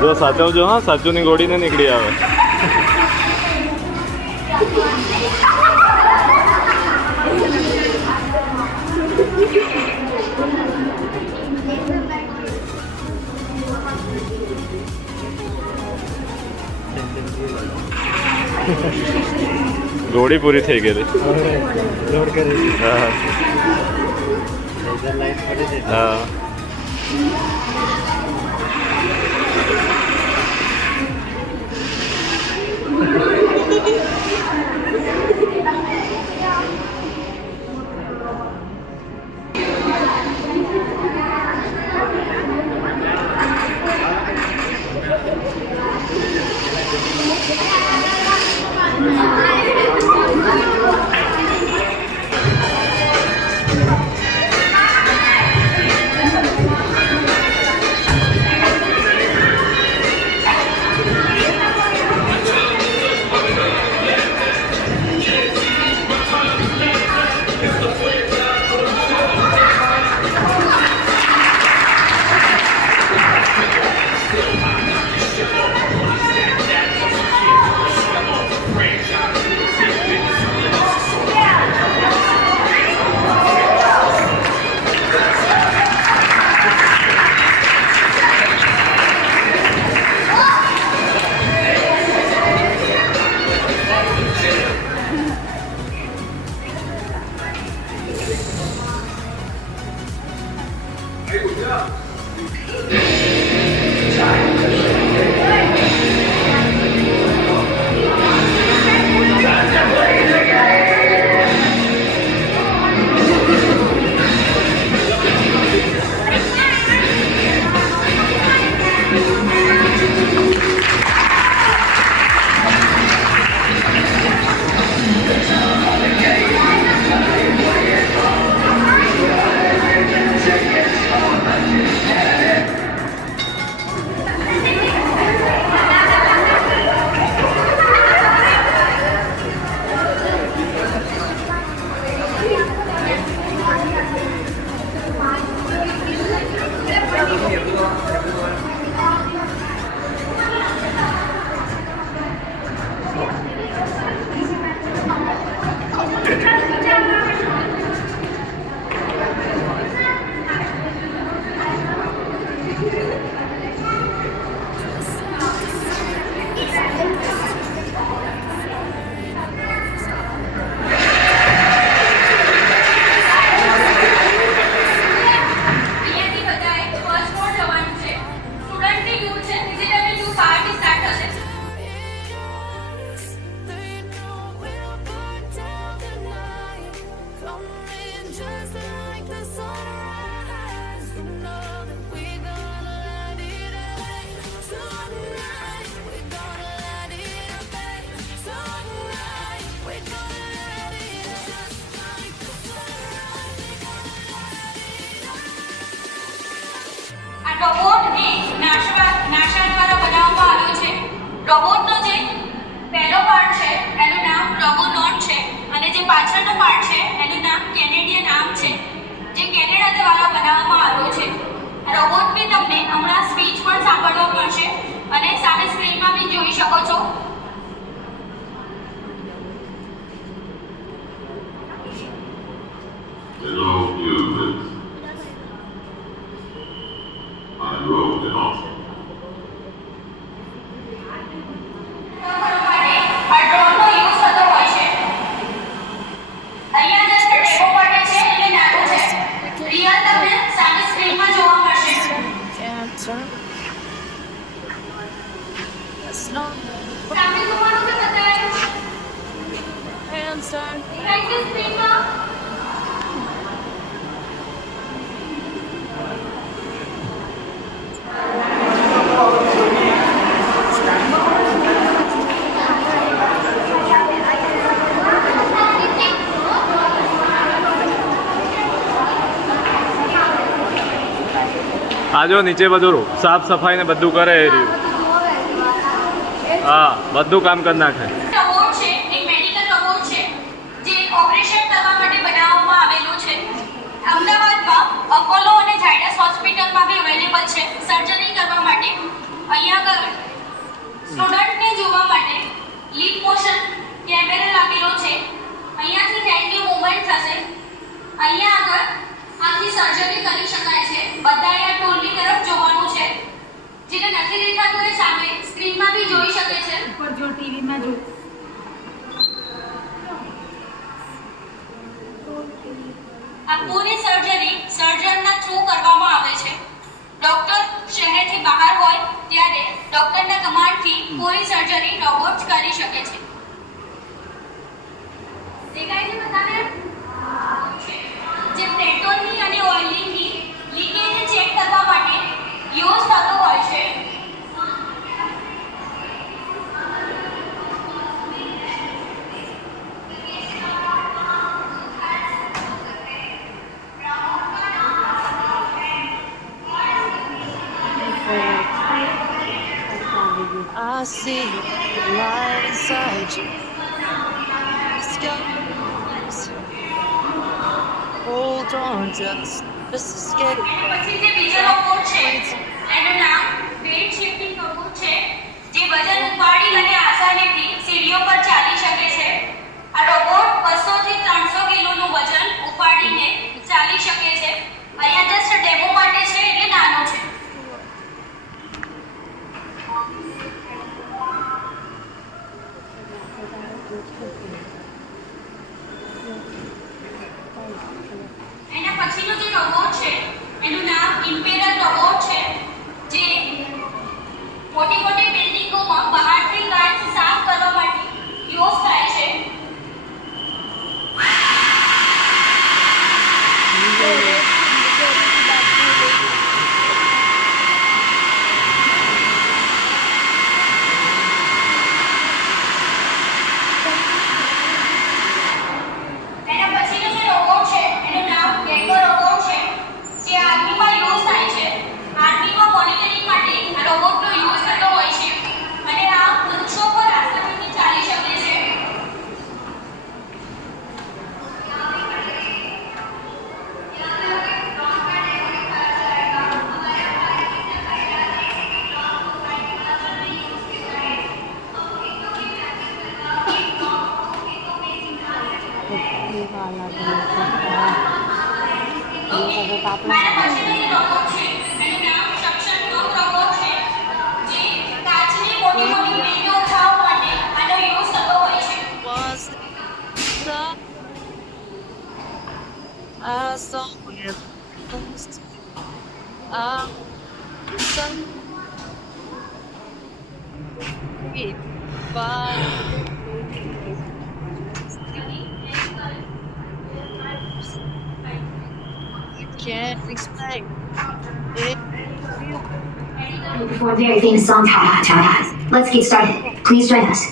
જો સાચવજો હા, સાચુની ગોળીને નીકળી આવે. ગોળી પૂરી થઈ ગયેલી. હા હા. રોબોટ એ નાસા દ્વારા બનાવવામાં આવ્યો છે. રોબોટનો જે પહેલો પાર્ટ છે એનું નામ રોબોનોટ છે અને જે પાછળનો પાર્ટ છે એનું નામ કેનેડિયન આર્મ છે, જે કેનેડા દ્વારા બનાવવામાં આવ્યો છે. રોબોટની તમને હમણાં સ્પીચ પણ સાંભળવા મળશે અને સામે સ્ક્રીનમાં બી જોઈ શકો છો. Hello, humans. I wrote an offer. આ જો નીચે બધું સાફ સફાઈ ને બધું કરે એ રહ્યું. હા, બધું કામ કરી નાખે. રોબોટ છે એક મેડિકલ રોબોટ છે જે ઓપરેશન કરવા માટે બનાવવામાં આવેલું છે. અમદાવાદમાં અપોલો અને ઝાયડસ હોસ્પિટલમાં બી અવેલેબલ છે સર્જરી કરવા માટે. અહીંયા જોવા માટે લીપ મોશન કેમેરા લાગેલો છે. અહીંયાથી હેન્ડની મૂવમેન્ટ થશે. અહીંયા આગળ આખી સર્જરી કરી શકાય છે. બધાએ આ ટૂલની તરફ જોવાનું છે. જેને નથી દેખાતું એ સામે સ્ક્રીનમાં બી જોઈ શકે છે. ઉપર જો ટીવીમાં જો. આ પૂરી સર્જરી સર્જનના થ્રુ કરવામાં આવે છે. ડોક્ટર શહેરથી બહાર હોય ત્યારે ડોક્ટરના કમાન્ડથી પૂરી સર્જરી રોબોટ કરી શકે છે. દેખાય છે બધાને? જે પેટ્રોલની અને ઓઇલની લીકેજ ચેક કરવા માટે યુઝ થતો હોય છે. I see the light inside you. Skies. Hold on, just escape. પછી જે બીજો રોબોટ છે એનું નામ વેઇટ શિફ્ટિંગ રોબોટ છે, જે વજન ઉપાડી અને આસાનીથી સીડીઓ પર ચાલી શકે છે. આ રોબોટ 200 થી 300 કિલોનું વજન ઉપાડીને ચાલી શકે છે. અહીંયા જસ્ટ ડેમો માટે છે એટલે નાનો છે. એના પછીનો જે રોબોટ છે એનું નામ ઇમ્પેરર રોબોટ છે, જે મોટી મોટી બિલ્ડિંગોમાં બહારથી કાચ સાફ કરવા માટે યુઝ થાય છે. એના પછીનો જે રોબોટ છે એનું નામ ગેકો રોબોટ છે, જે આર્મીમાં યુઝ થાય છે. આર્મીમાં મોનિટરિંગ માટે આ રોબોટનો યુઝ થતો હોય છે અને આ વૃક્ષો પર આસાનીથી ચાલી શકે છે. મારા પાછળનો જે રોબોટ છે એનું નામ સક્શન પંપ રોબોટ છે, જે કાચની મોટી મોટી પ્લેટો ઉઠાવવા માટે આનો યુઝ થતો હોય છે. Was the I saw where most sun by can't explain it. For a very famous song, Ta Ta Ta. Let's get started. Please join us.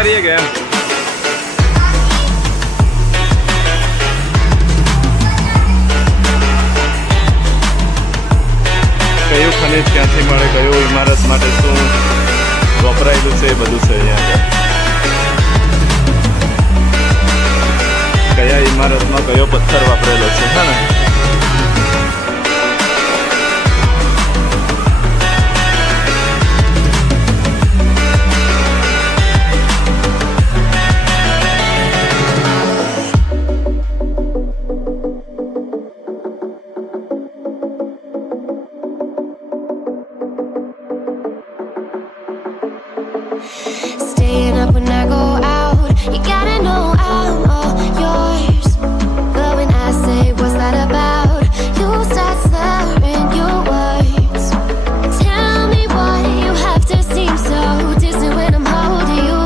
જતા રહીએ કે એમ. કયું ખનિજ ક્યાંથી મળે, કયું ઇમારત માટે શું વપરાયેલું છે એ બધું છે અહીંયા આગળ. કયા ઇમારતમાં કયો પથ્થર વાપરેલો છે હે ને. Staying up when I go out, you gotta know I'm all yours. But when I say what's that about, you start slurring your words. Tell me why you have to seem so distant when I'm holding you.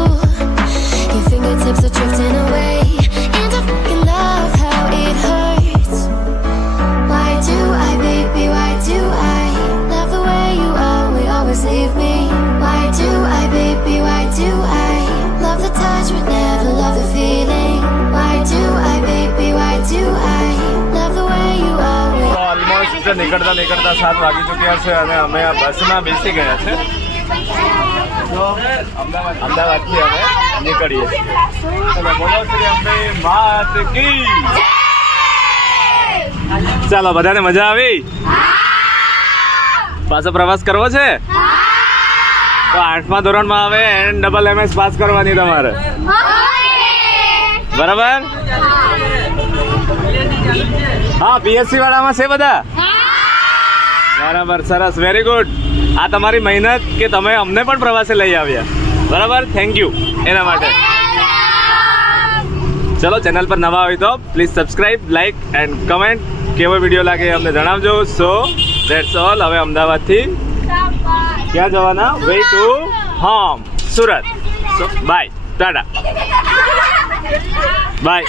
Your fingertips are drifting away, and I fucking love how it hurts. Why do I, baby, why do I love the way you always leave me? Why do I, baby, why do I love the touch but never love the feeling? Why do I, baby, why do I love the way you always... almost નીકળતા નીકળતા 7 વાગી ચૂક્યા છે અને અમે આ બસમાં બેસી ગયા છે. તો અમદાવાદથી અમે નીકળીએ છીએ. ચલો બોલો શ્રી અંબે માત કી. ચાલો બધાને મજા આવી? પાછો પ્રવાસ કરવો છે તો 8મા ધોરણમાં આવે NSSS પાસ કરવાની તમારે, બરાબર? હા, PSC વાળામાં છે બધા, બરાબર, સરસ, વેરી ગુડ. આ તમારી મહેનત કે તમે અમને પણ પ્રવાસે લઈ આવ્યા, બરાબર, થેન્ક યુ એના માટે. ચલો, ચેનલ પર નવા હોય તો please subscribe, like and comment. કેવો વિડીયો લાગે અમને જણાવજો. So that's all. હવે અમદાવાદથી ક્યાં જવાના? Way to home, Surat. So bye, ટાટા, બાય.